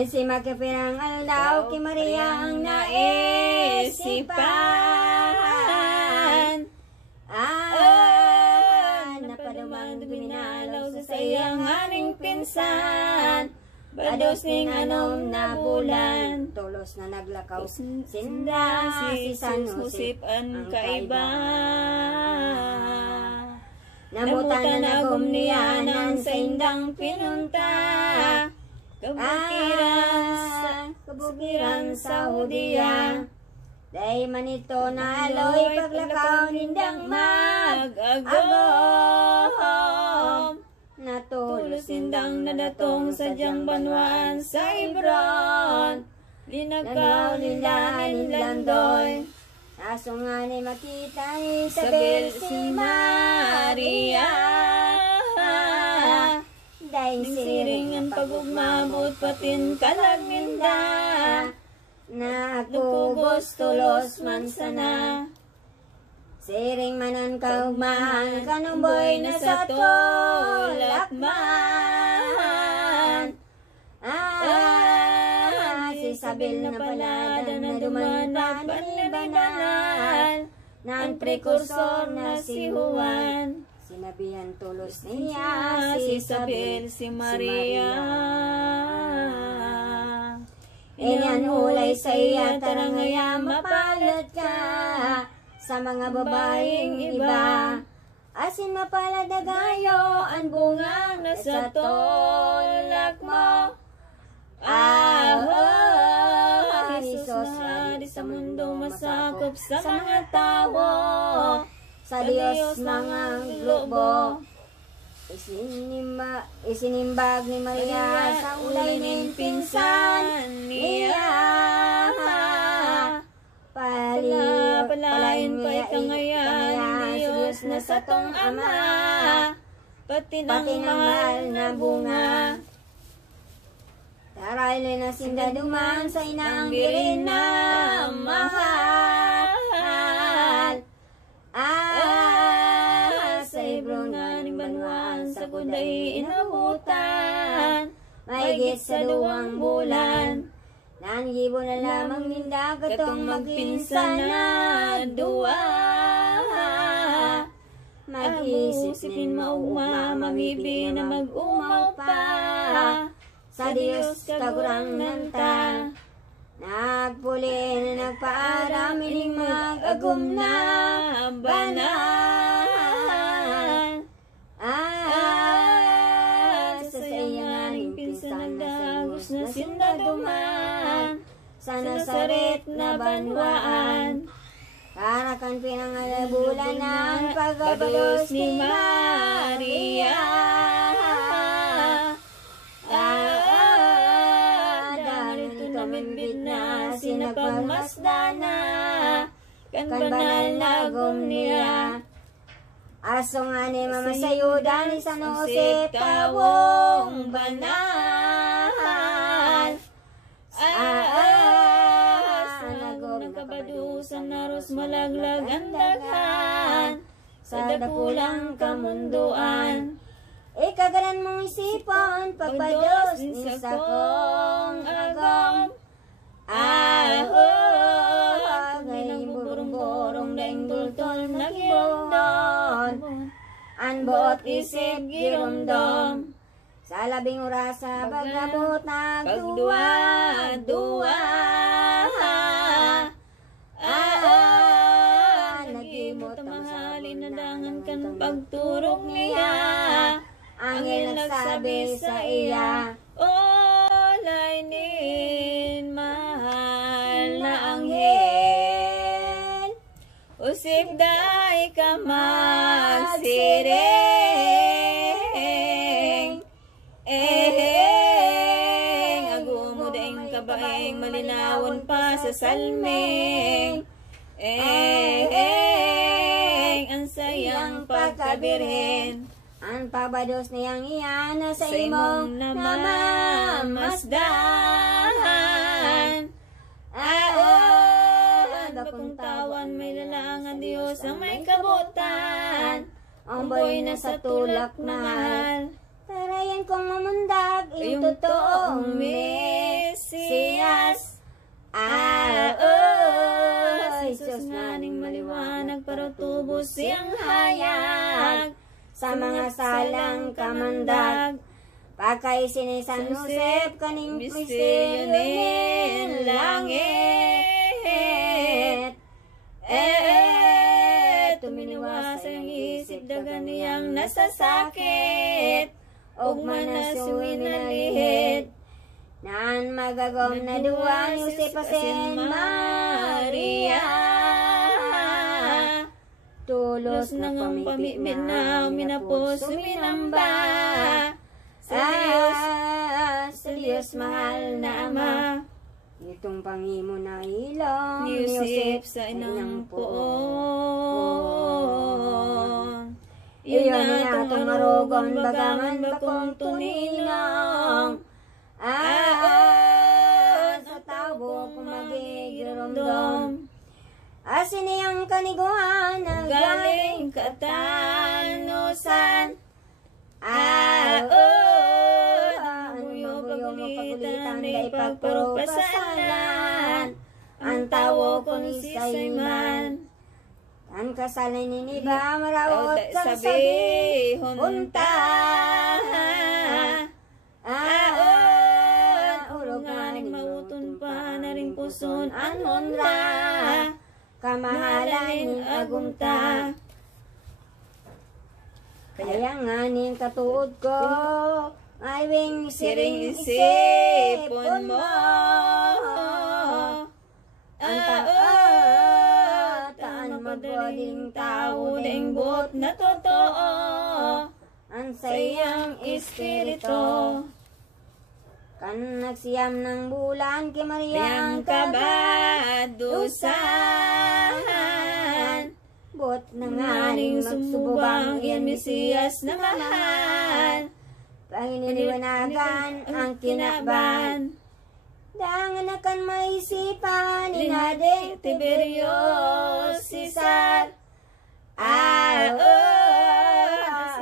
Si magkapirang aldaw kay Maria ang naisipan. Napadumang duminalaw sa iyang haring pinsan. Bados ning anom na bulan, tulos na naglakaw sinda si San Josep ang kaiba. Namutan agom niya nang sa indang pinunta, kabukiran sa Hudiya. Day manito na aloy paglakaw nindang mag-agom. Natulos nindang nadatong sadyang banwaan sa Hebron. Linagaw nila nilandoy, aso nga ni makita ni Isabel si Maria. Dahil siring ang pagugmabot patin kalag ninda, nakugos tulos man sana. Siring manan kaugmahan kanumboy na sa tulakman. Si Isabel na palada na dumanan panlibanan ng prekursor na si Juan. Sinabihan tulos niya si Isabel si Maria. Inyan hulay sa iya tarangaya mapalad ka sa mga babaeng iba. Asin mapalad na gayo ang bunga na sa tulak mo. Jesus na di sa mundo masakop sa mga tao, sa Diyos mga globo. Isinimbag ni Maria sa ulay ning pinsan niya. Palain pa ikangayan ni Diyos na sa tong Ama, pati ng mahal na bunga. Taray na sinda duman sa inang girin na mahal. Sa Hebron nga ning banwaan sa kuday inabutan, mahigit sa 2 bulan. Nangibo na lamang ninda katong magpinsan na dua. Mag-isipin maugma, mamibi na mag-umaw pa. Sa Diyos kagurang nanta, nagpuli na nagpaaram, ining mag-agum na banan. Sa iyaning pinsan dagos na sinda duman, sa Nazaret na banwaan. Karakan pinangalabulan ng pagbabalos ni Maria. Dahil ito naminbid na sinapagmasdana, kan banal na agom niya. Aso nga ni Mama Sayuda ni San Josep tawong banal. Sa nagom nakabadusan naros malaglag ang daghan, sa dakulang kamunduan. Ikagaran mong isipon pagbados ni sa kong agom. Ngayon burong-burong daing tultol nagiromdom, anbot isip giromdom. Sa labing orasa bagabot nagduwa-duwa. Nagimot ang mahalin na dangan kan pagturong niya. Angel nagsabi sa iya, lainin mahal na anghel, usip dahi ka magsireng. Agumo daing kabaeng malinawan pa sa salmeng. Ang sayang pagkabirhen, ang pabados niyang iyan na sa imong namamasdan. Dakong tawan may lalangan Diyos ang may kabutan, ang boy na sa tulak na hal. Tarayan kong mamundag, yung totoong miss. marutubo siyang hayag sa mga salang kamandag. Pakay sini San Josep kaning misteryo nin langit. Tuminiwas ang isip dagan niyang nasasakit, ug manasuwi nalihit. Naan magagom na duwan Josep asin Maria. Tulos na pamipit na minapos suminamba sa Diyos mahal na Ama. Itong pangimo na ilong ni Josep sa inang poon. Iyon na itong marugon bagaman bakong tuninong. Sa tawbo kung magigiromdom. Asin niyang kaniguan na Galing katanusan. Buyo pagulitan ay pagparupasalan. Ang tawo ko ni Sayman. Ang kasalay ni Niba marawot kang sabi hunta. Uruganing mauton pa na rin puson anon ra. Kamahalan agumta. Kaya nga ning katuod ko ay wing siring isipon mo. Ang taan magwading tao ding bot na totoo. Ang sayang espiritu. Kan nagsiyam ng bulan kay Mariang kabadusan. Bot na nganing magsubang iyan Mesiyas na mahal. Panginiliwanagan ang kinaban. Dangan akan maisipan ni Nading Tiberio Cesar.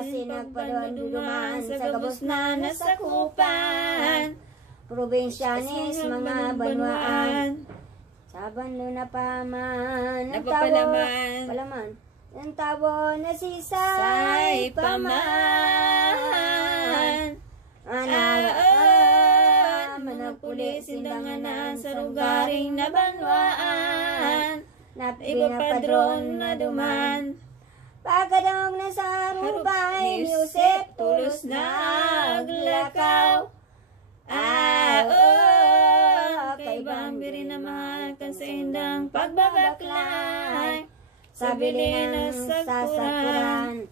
Sinagpaduduman sa gabos na nasakupan. Probinsyanis mga banwaan. Sa banlo na paman ang palaman. Ang tabo na si Say paman. Managpuli sindanganan sa lugaring na banwaan. Iba padron na duman. Pagkadang na sa rubay ni Josep tulos naglakaw. Kay Bambiri na mahal kan sa indang pagbabaklay. Sa bilin na sasakuran.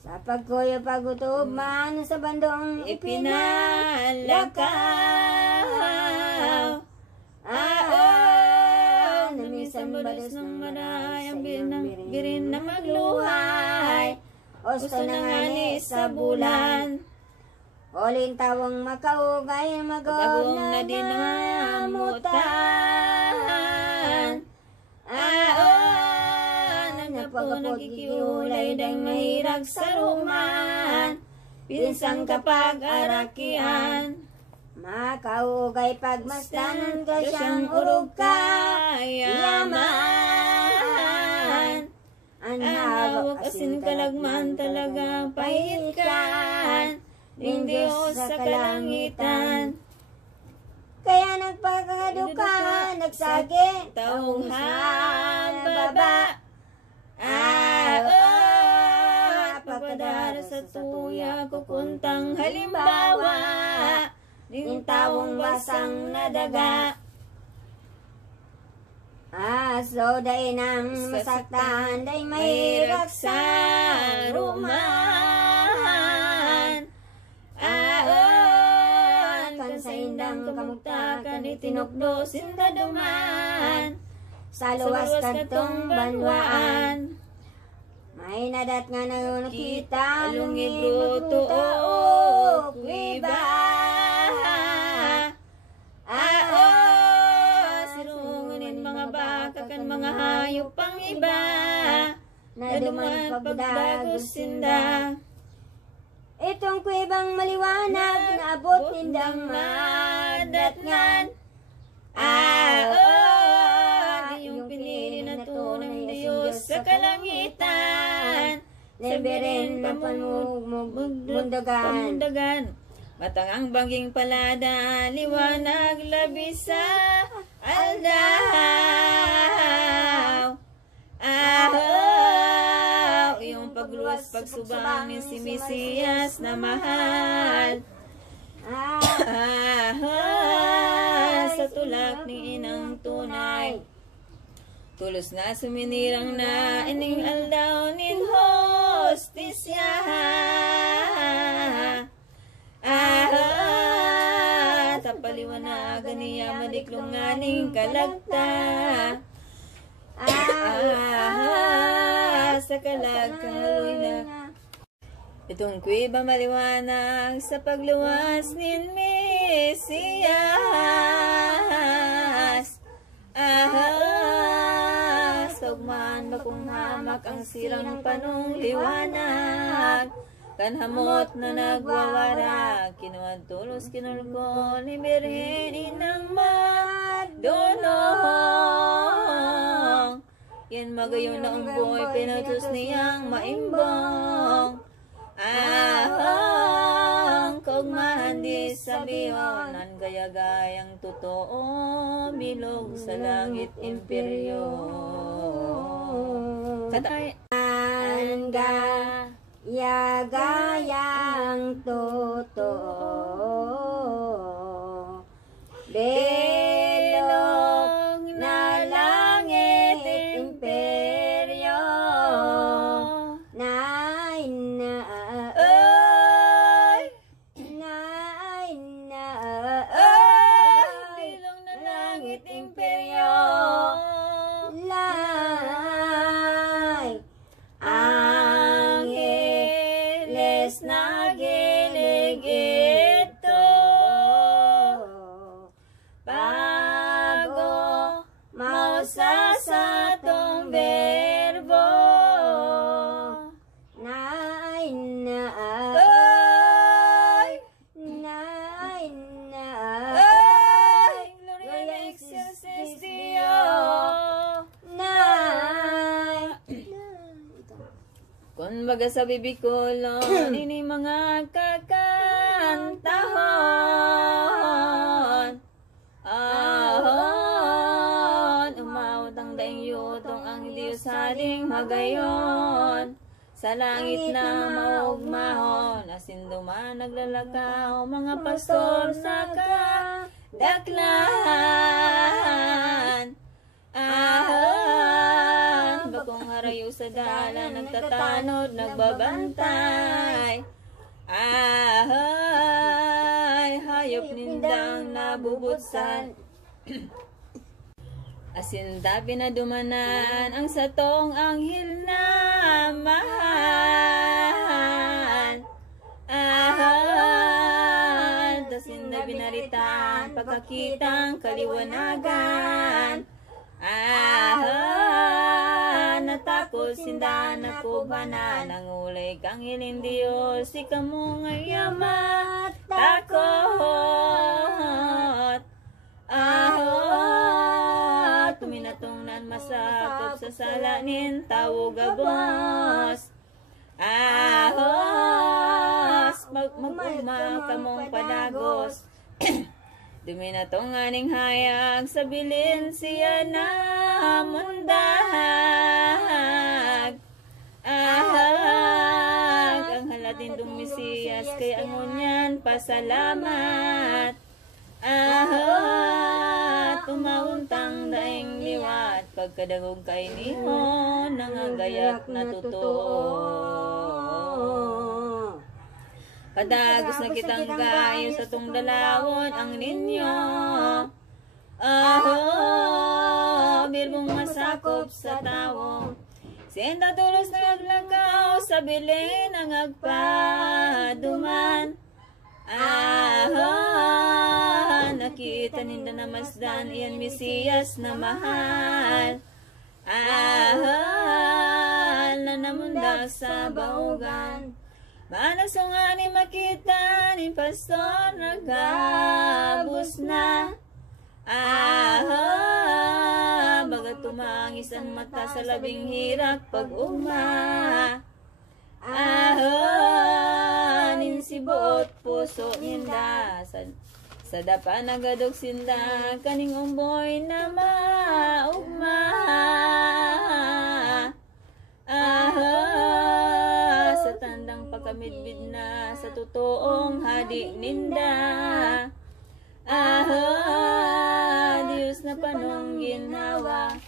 Sa pagkuyo pagutob man sa bandong ipinalakaw. Namisan balos ng maday ang birin na magluhay. Osto na nga ni sa bulan. Uling tawang makaugay magog na dinamutan. Nagpagapod gikiulay dang mahirag sa ruman. Pinsang kapag arakian. Makaugay pagmastanan ka siyang urog ka yaman. Ang hawak asin kalagman talaga pahit kan. Ning Diyos sa kalangitan. Kaya nagpakaduka, nagsagi, taong hababa. Pagpadara sa tuya, kukuntang halimbawa. Ning tawong basang na daga. So day nang masaktan, day mahirap sa ruman. Kan sa indang kamugtakan, itinukdo sinda duman. Sa luwas kantong banwaan. May nadat nga na nakita, lungid luto o kuiba. Sirungunin mga baka kan mga hayop pang iba. Na duman pagdagos sinda. Itong kuibang maliwanag na abot nindang madatngan. Yung pinili na tunay Diyos Neberin pamundagan. Matangang banging palada, liwanag labis sa aldaw. Ahaw, iyong pagluwas, pagsubang ni si Mesiyas na mahal. Sa tulak ni inang tunay, tulos nga suminirang na ining aldaw nin hostisya. Tapaliwanagan niya madiklong nga ning kalagta. Sa kalagkaloy na itong kuiba maliwanag sa pagluwas nin Mesiyas. Sugman bakong hamak ang sirang panong liwanag, kanhamot na nagwawara, kinuwan tulos kinulko ni Birhen inang madunong. Yan magayon na umboy pinutos niyang maimbong. Kaugmahan di sabiyon, ang gayagayang totoo, bilog sa langit imperyo. Ang gayagayang totoo, bilog na langit imperyo. Nagilig ito bago mausa sa tong verbo. Gloria excelsis Deo. Kung baga sa bibikulon, ini mga kakantahon. Umawat ang daing yutong ang Diyos haling magayon. Sa langit na maugmahon, asin duman naglalakaw, mga pastor sa kadaklan. Bakong harayo sa dala, nagtatanod, nagbabantay. Hayop nindang nabubutsan. Asindabi na dumanan ang satong anghel na mahal. Asindabi naritaan pagkakitang kaliwanagan. Natakot sinda na kubana, nangulay kang hilin Diyos, ikaw mo ngayon matakot. Tuminatungnan masakop sa salanin, tawag agos. Magugma kamong padagos. Duminatong aning hayag, sa bilin siya na mundag. Ang halatin dong Mesiyas, kay angunyan pasalamat. Tumauntang daing liwat, pagkadagog kay nihon, nangagayak na totoo. Padagos na kitang kayo sa tong dalawon ang ninyo. Birbong masakop sa tao. Senda tulos na aglakaw, sa bilin ang agpaduman. Nakita ninda na masdan, iyan Mesiyas na mahal. Na namundag sa baugan. Manasong ni makita ni pastor nagabos na. Bagat tumangis ang mata sa labing hirak pag-uma. Ahanin si buot puso ninda sa dapa nagadog sinda kaning umboy na maugma. Sa tandang pagkamidbid na sa totoong hadi ninda. Diyos na panong ginhawa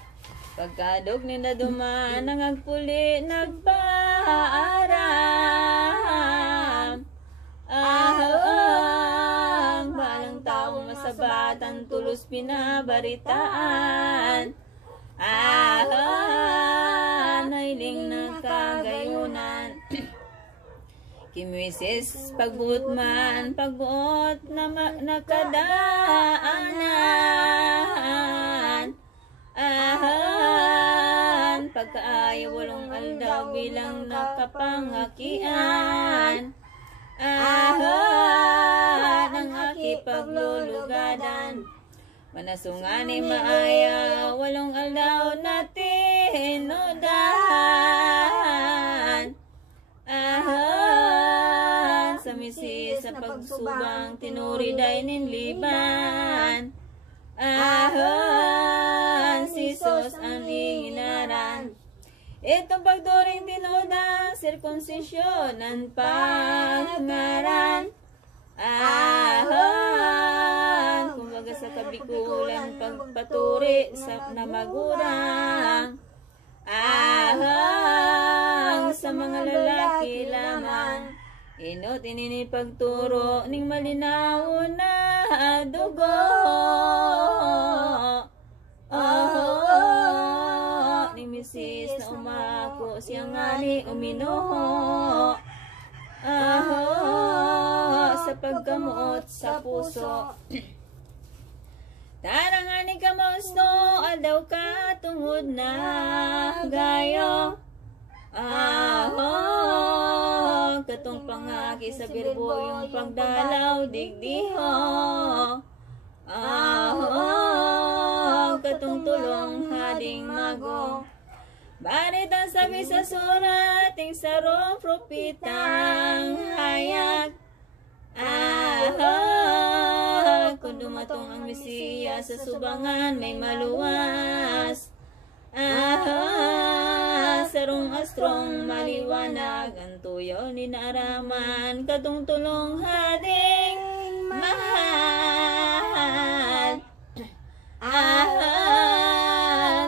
pagkadog ninda duman nangagpuli nagpaaram. Balang taong masabatan tulos pinabaritaan. Nailing na kagayunan Kimwisis pagbuot man, pagbuot na nakadaanan. Pagkaayo walong aldaw bilang nakapangakian. Ang aki paglulugadan. Manasungani maaya, walong aldaw na tinudan. Sa misi sa pagsubang tinuri dainin liban. Si Sos ang inginaran. Itong pagduring tinudan, sirkonsisyon ang pangaran. Kumbaga sa kabikulan, pagpaturi sa namagurang. Sa mga lalaki lamang, inot inini pagturo ning malinaw na dugo. Ning misis na umako siyang ani uminuho. Sa pagkamuot sa puso. Tarangani ka mausto, aldaw ka tungod na gayo. Katong pangaki sa birbo yung pagdalaw digdiho. Katong tulong hading mago. Barit ang sabi sa surat, ting sarong propitang hayag. Kung dumatong ang Mesiya sa subangan may maluwas. Sarong astrong maliwanag ang tuyo ni naaraman. Katong tulong hading mahal.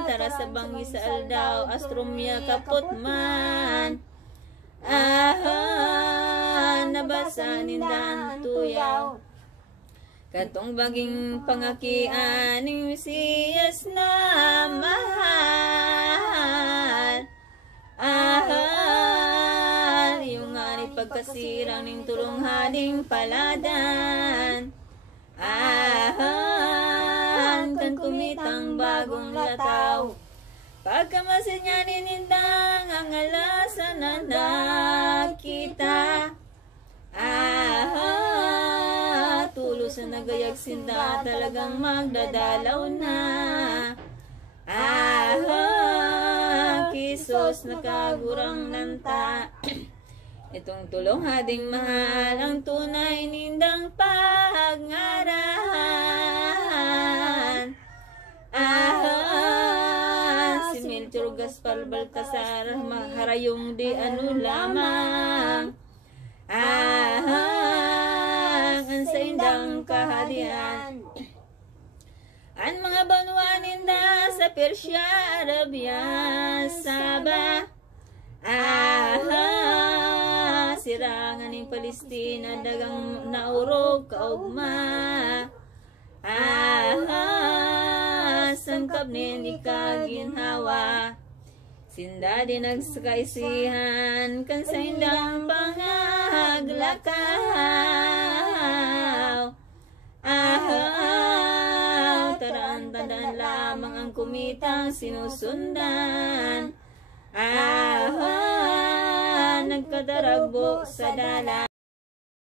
Tara sa bangi sa aldaw, astromya kapot man. Nabasa nindan tuyaw. Katong baging pangakian ng Mesiyas na mahal. Yung ngani pagkasirang ning tulong hading paladan. Kan kumitang bagong lataw. Pagkamasin niya ninindang ang alasan na nakita. Tulos na nagayag sinda talagang magdadalaw na. Kisos nakagurang nanta. Itong tulong hading mahal ang tunay nindang pangaran. Si Melchor Gaspar Baltasar maharayong di ano lamang. Ang sa indang kahadian. Ang mga banwa ninda sa Persia, Arabia, Sabah. Sirangan ng Palestina, dagang naurog kaugma. Sangkap nin ikaginhawa. Sinda din nagsakaisihan, kan sa indang pangaglakaw. Taraan tandaan lamang ang kumitang sinusundan. Nagkadaragbo sa dalan.